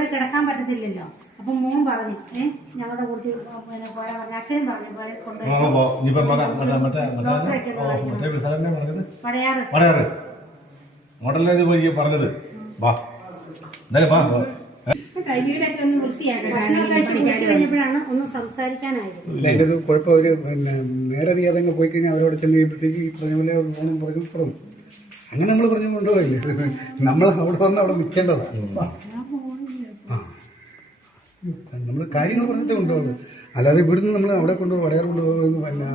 ഇവിടെ കിടക്കാൻ പറ്റത്തില്ലല്ലോ. അപ്പൊ മോൻ പറഞ്ഞു ഏ ഞങ്ങളുടെ കൂട്ടി പിന്നെ പോയാ പറഞ്ഞു അച്ഛനും പറഞ്ഞു പോയി കൊണ്ടുപോയി. പറഞ്ഞത്? പോയി വാ. എന്തായാലും വാ. ഒന്ന് വൃത്തിയാക്കണം ഒന്ന് കുഴപ്പം പിന്നെ പോയി കഴിഞ്ഞാൽ അവരോട് ചെന്ന് കഴിയുമ്പോഴത്തേക്ക് ഈ പറഞ്ഞ പോലെ അവർ ഫോണും പറഞ്ഞു തുടങ്ങും അങ്ങനെ നമ്മൾ പറഞ്ഞു കൊണ്ടുപോയില്ലേ? നമ്മൾ അവിടെ വന്ന് അവിടെ നിൽക്കേണ്ടതാണ്. നമ്മൾ കാര്യങ്ങൾ പറഞ്ഞിട്ട് കൊണ്ടുപോകുന്നത് അല്ലാതെ ഇവിടുന്ന് നമ്മൾ അവിടെ കൊണ്ടുപോകും വടയർ കൊണ്ടുപോകുന്നു പിന്നെ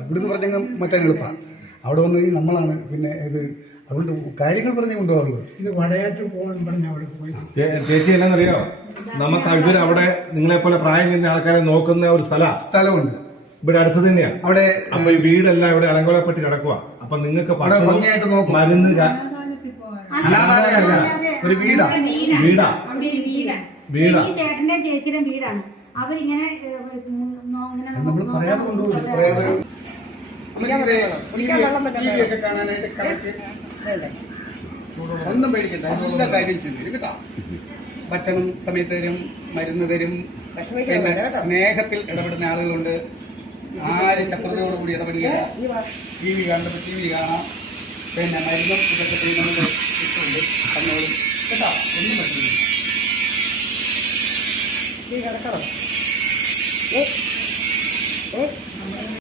ഇവിടുന്ന് പറഞ്ഞാൽ മറ്റാൻ എളുപ്പമാണ് അവിടെ വന്നു കഴിഞ്ഞാൽ നമ്മളാണ് പിന്നെ ഇത്. അതുകൊണ്ട് കാര്യങ്ങൾ പറഞ്ഞേ കൊണ്ടുപോകുള്ളൂ ഇത് വടയാറ്റ് പോകണം പറഞ്ഞ അവിടെ പോയി. ചേച്ചി എന്നാന്നറിയോ? നമുക്ക് ഇവർ അവിടെ നിങ്ങളെ പോലെ പ്രായം കഴിഞ്ഞ ആൾക്കാരെ നോക്കുന്ന ഒരു സ്ഥല. സ്ഥലമുണ്ട്. ഇവിടെ അടുത്ത് തന്നെയാ. അവിടെ അപ്പൊ ഈ വീടെല്ലാം ഇവിടെ അലങ്കോലപ്പെട്ട് കിടക്കുക അപ്പൊ നിങ്ങൾക്ക് മരുന്ന് അനാഥാലയമല്ല ഒരു വീടാ. വീടാ. ചേട്ടന്റെ ചേച്ചിയുടെ വീടാണ്. അവരിങ്ങനെ ഒന്നും പേടിക്കണ്ട. എല്ലാ കാര്യം ചെയ്തു കേട്ടോ. ഭക്ഷണം സമയത്ത് തരും മരുന്ന് തരും പിന്നെ സ്നേഹത്തിൽ ഇടപെടുന്ന ആളുകളുണ്ട്. ആര് ശത്രുതയോടുകൂടി ഇടപെടുക ടി വി കാണുമ്പോൾ ടി വി കാണാം. പിന്നെ മരുന്നും ഇതൊക്കെ ചെയ്യുന്നത് ഇട്ടുണ്ട് കണ്ണുകളും കേട്ടോ? ഒന്നും പറ്റില്ല